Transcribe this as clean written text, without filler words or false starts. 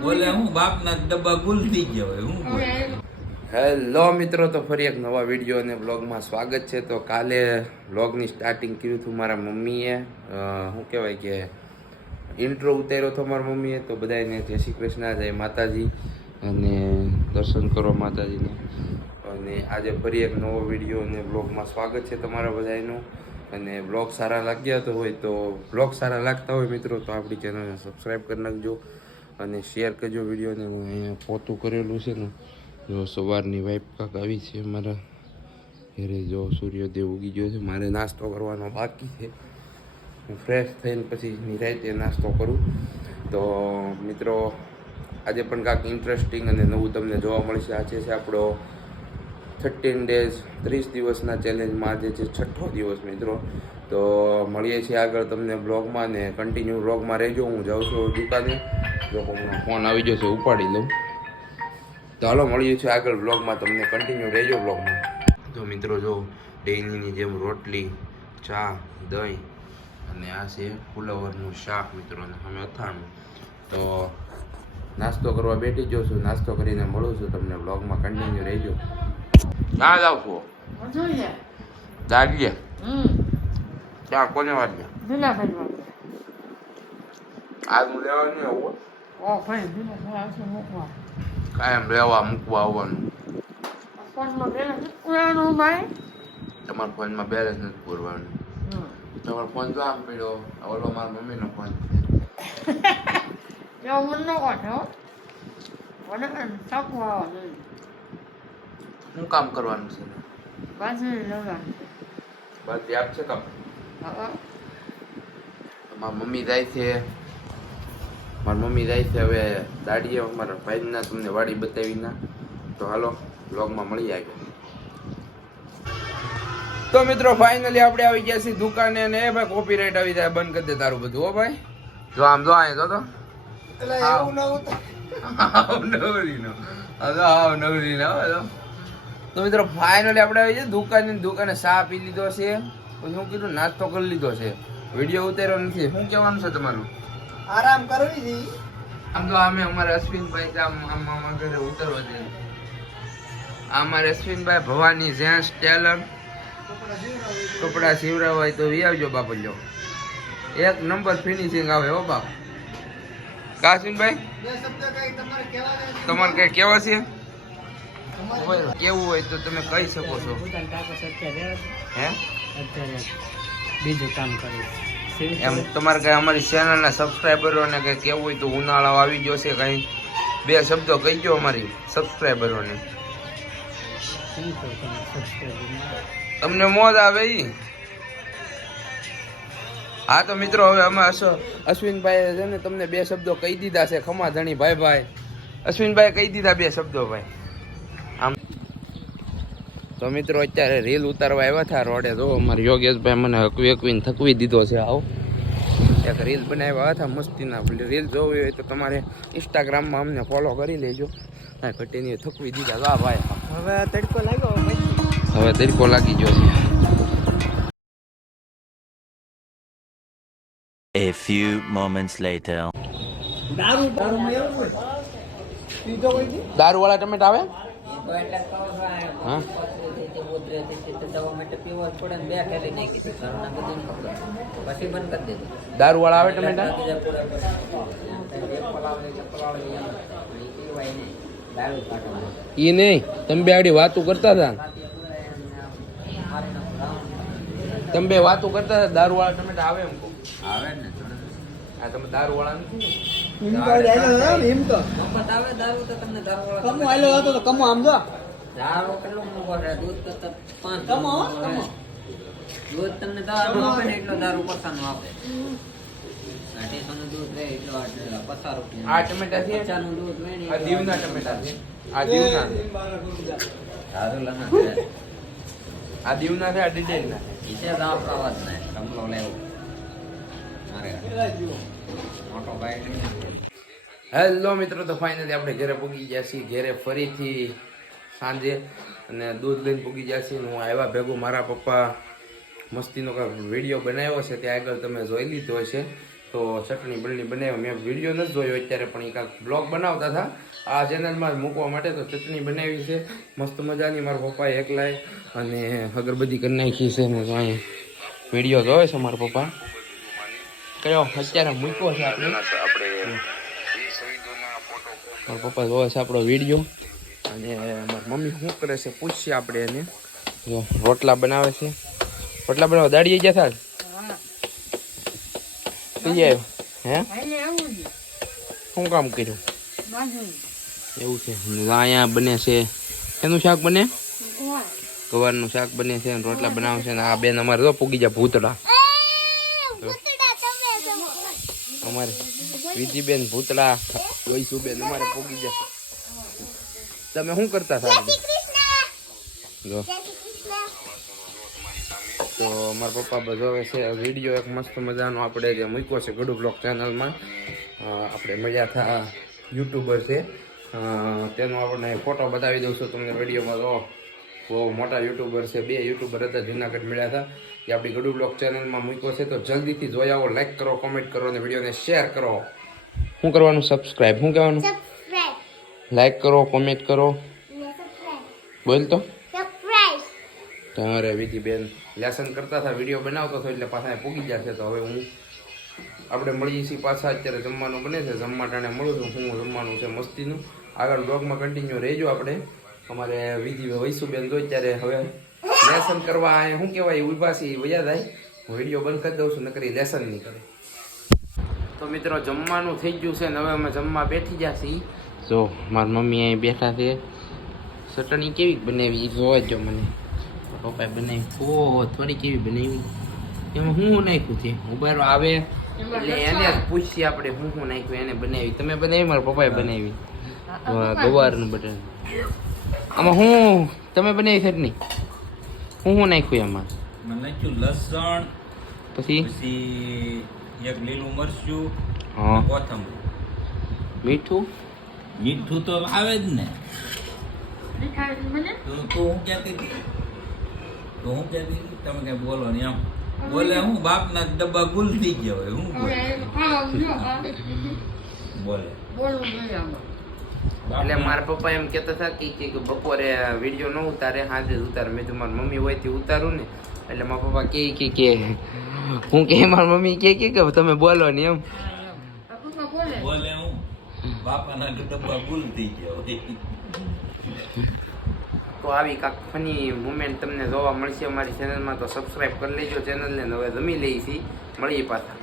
બોલે હું બાપના ડબ્બા ગુલ થઈ ગયા હોય હું બોલે. હેલો મિત્રો, તો ફરી એક નવા વિડીયો અને બ્લોગમાં સ્વાગત છે. તો કાલે બ્લોગની સ્ટાર્ટિંગ કર્યું હતું મારા મમ્મીએ, શું કહેવાય કે ઇન્ટ્રો ઉતાર્યો હતો મારા મમ્મીએ. તો બધાને જય શ્રી કૃષ્ણ, જય માતાજી, અને દર્શન કરો માતાજીને. અને આજે ફરી એક નવો વિડીયો અને બ્લોગમાં સ્વાગત છે તમારા બધાનું. અને બ્લોગ સારા લાગ્યા હોય તો બ્લોગ સારા લાગતા હોય મિત્રો તો આપણી ચેનલને સબસ્ક્રાઈબ કરી નાખજો અને શેર કરજો વિડીયોને. હું અહીંયા પોતું કરેલું છે ને, જો સવારની વાઇફ કાંક આવી છે મારા ઘરે. જો સૂર્યોદય ઉગી ગયો છે, મારે નાસ્તો કરવાનો બાકી છે. હું ફ્રેશ થઈને પછી નિરાંતે નાસ્તો કરું. તો મિત્રો આજે પણ કાંઈક ઇન્ટરેસ્ટિંગ અને નવું તમને જોવા મળશે. આજે છે આપણો 13 ડેઝ 30 દિવસના ચેલેન્જમાં આજે છે 6ઠ્ઠો દિવસ મિત્રો. તો મળીએ છીએ આગળ તમને બ્લોગમાં, ને કન્ટિન્યુ બ્લોગમાં રહેજો. હું જાઉં છું દુકાને, જો ફોન આવી જશે ઉપાડી લઉં. તો હાલો મળીએ છીએ આગળ બ્લોગમાં, તમને કન્ટિન્યુ રહેજો બ્લોગમાં. તો મિત્રો જો ડેઈલીની જેમ રોટલી, ચા, દહીં અને આ છે ફુલાવરનું શાક મિત્રો, અને અમે અથાણું. તો નાસ્તો કરવા બેઠી જ છું, નાસ્તો કરીને મળું છું તમને બ્લોગમાં, કન્ટિન્યુ રહેજો. ક્યાં જાવ છો? દાડીએ ક્યાં કોને વાગે? આજ હું લેવા નહીં આવું, કાયમ લેવા મૂકવા આવવાનું. તમારા ફોનમાં બેલેન્સ નથી પૂરવાનું. તમારો ફોન તો આમ પડ્યો, ઓલો મારા મમ્મીનો ફોન છે. શું કામ કરવાનું છે? બાકી આપ છે કામ. મારા મમ્મી જાય છે, હવે દાડીએ મારા ભાઈના, તમને વાડી બતાવીના. તો હાલો બ્લોગમાં મળી જાય. તો મિત્રો ફાઇનલી આપણે આવી ગયા છીએ દુકાને, ને ભાઈ કોપીરાઇટ આવી જાય, બંધ કરી દે તારું બધું. હો ભાઈ જો આમ જો આય તો તો મિત્રો ફાઇનલી આપણે આવી જાય દુકાને ચા પી લીધો છે, પછી શું કીધું નાસ્તો કરી લીધો છે. વિડીયો ઉતાર્યો નથી. શું કહેવાનું છે તમારું? આરામ કરવી. આમ તો અમે અમારે અશ્વિનભાઈ આમ ઘરે ઉતરવા છે. અમારે અશ્વિનભાઈ ભવાની જેન્ટ્સ ટેલર, કપડા સીવડાવવા હોય તો વી આવજો બાપલ્યો, એક નંબર ફિનિશિંગ આવે હો બાપ. કાશિનભાઈ તમારે કઈ કેવા છે? કેવું હોય તો તમે કહી શકો છો. હે બીજું કામ કરે એમ તમારે કઈ અમારી ચેનલના સબસ્ક્રાઈબરોને કઈ કેવું હોય તો ઉનાળો આવી ગયો છે, કઈ બે શબ્દો કહીજો અમારી સબસ્ક્રાઈબરોને. તમને મોજ આવે ઈ. હા તો મિત્રો હવે અમે અશ્વિનભાઈ છે ને તમને બે શબ્દો કહી દીધા છે. ખમા ધણી ભાઈ અશ્વિનભાઈ કહી દીધા બે શબ્દો ભાઈ. આમ તો મિત્રો અત્યારે રીલ ઉતારવા આવ્યા હતા રોડે. જો અમારે યોગેશભાઈ મને હકવીને થકવી દીધો છે. આવો એક રીલ બનાવ્યા હતા મસ્તીના. રીલ જોવી હોય તો તમારે ઇન્સ્ટાગ્રામમાં અમને ફોલો કરી લેજો. હા કન્ટિન્યુ થકવી દીધા. વાહ ભાઈ હવે તડકો લાગ્યો, હવે તડકો લાગી ગયો છે. A few moments later. દારૂ વાળા ટમેટા આવે? હા દારૂ વાળા આવે ટમેટા? ઈ નહીં, તમે બે આડી વાતું કરતા હતા. તમે બે વાતું કરતા હતા, દારૂ વાળા ટમેટા આવે એમ આવે ને? આ તમે દારૂ વાળા નથી કમો આમ જો દૂધ તમને દારૂ આપે ને એટલો દારૂ પસાનો આપે. આ ટમેટા છે, દૂધ આ દીવના ટમેટા છે. આ દીવના આ દીવના છે, આ ડિટેલના છે. અવાજ ને કમલો લેવો મોટો ભાઈ. હેલો મિત્રો, તો ફાઇનલી આપણે ઘરે પૂગી ગયા છીએ. ઘરે ફરીથી સાંજે અને દૂધ લઈને પૂગી ગયા છીએ. હું આવ્યા ભેગું મારા પપ્પા મસ્તીનો કાંઈક વિડીયો બનાવ્યો છે, ત્યાં આગળ તમે જોઈ લીધો હશે. તો ચટણી બળણી બનાવી. મેં વિડીયો નથી જોયો અત્યારે, પણ એ કાંઈક બ્લોગ બનાવતા હતા આ ચેનલમાં મૂકવા માટે. તો ચટણી બનાવી છે મસ્ત મજાની મારા પપ્પાએ એકલાય, અને અગરબત્તી કરી નાખી છે ને. તો અહીં વિડીયો જોવે છે મારા પપ્પા. કયો અત્યારે મૂક્યો છે આપણે. મારા પપ્પા જોવે છે આપણો વિડીયો, અને મારી મમ્મી શું કરે છે પૂછીએ આપણે એને. જો રોટલા બનાવે છે. રોટલા બનાવવા દાડીએ ગયા થાળ થઈ જાય હે? શું કામ કર્યું એવું છે? અહીંયા બને છે એનું શાક બને, ગવારનું શાક બને છે, રોટલા બનાવે છે. ને આ બેન અમારે તો પૂગી જાય ભૂતડા. અમારે વિધિબેન ભૂતડા, વૈસુબેન અમારે પૂગી જાય. તમે શું કરતા હતા? જો તો મારા પપ્પા બજાવે છે વિડીયો એક મસ્ત મજાનો આપણે જે મૂક્યો છે ગડુ બ્લોગ ચેનલમાં. આપણે મળ્યા હતા યુટ્યુબર છે, તેનો આપણને ફોટો બતાવી દઉં છું તમને વિડીયોમાં. તો બહુ મોટા યુટ્યુબર છે, 2 યુટ્યુબર હતા જુનાગઢ મળ્યા હતા. એ આપણી ગડુ બ્લોગ ચેનલમાં મૂક્યો છે. તો જલ્દીથી જોઈ આવો, લાઈક કરો, કોમેન્ટ કરો અને વિડીયોને શેર કરો. શું કરવાનું? સબસ્ક્રાઈબ. શું કહેવાનું? લાઈક કરો, કોમેન્ટ કરો. બોલ તો. તમારે વિધિબેન લેસન કરતા હતા, વિડીયો બનાવતો હતો એટલે પાછા પૂગી જશે. તો હવે આપણે મળીએ છીએ પાછા. અત્યારે જમવાનું બને છે, જમવા ટાણે મળું છું. હું જમવાનું છે મસ્તીનું. આગળ બ્લોગમાં કન્ટિન્યુ રહેજો. આપણે અમારે વિધિ વૈસુબેન જોઈ ત્યારે હવે લેસન કરવા અહીંયા શું કહેવાય ઉભા છે વયા જાય. હું વિડીયો બંધ કરી દઉં છું, નકરી લેસન નહીં કરે. તો મિત્રો જમવાનું થઈ ગયું છે ને હવે અમે જમવા બેઠી ગયા છીએ. જો મારી મમ્મી અહીં બેઠા છે. ચટણી કેવી બનાવી જોવા જો મને. પપ્પાએ બનાવી થોડી કેવી બનાવી, એમાં શું નાખ્યું છે? ઉભારો આવે એટલે એને જ પૂછીએ આપણે શું નાખ્યું એને બનાવી. તમે બનાવી? મારા પપ્પાએ બનાવી ગવારનું બટન. આમાં શું તમે બનાવી ચટણી? શું નાખ્યું એમાં? મેં નાખ્યું લસણ, પછી એક લીલું મરચું, હા, કોથમરી, મીઠું. મીઠું તો આવે જ ને. તું હું કહેતી હતી? તમે કઈ બોલો ને એમ બોલે. હું બાપના ડબ્બા ગુલ થઈ ગયા હોય. હું બોલે એટલે મારા પપ્પા એમ કહેતા હતા કે બપોરે વિડીયો ન ઉતારે, સાંજે જ ઉતારે. મેં તો મારી મમ્મી હોય તે ઉતારું ને, એટલે મારા પપ્પા કે હું કે મારી મમ્મી કે તમે બોલો ને એમ બોલે. હું બાપાના ડબ્બા ગુલ થઈ ગયા હોય. તો આવી કાંક ફની મુમેન્ટ તમને જોવા મળશે અમારી ચેનલમાં. તો સબસ્ક્રાઈબ કરી લેજો ચેનલને. હવે જમી લઈએ છીએ, મળીએ પાછા.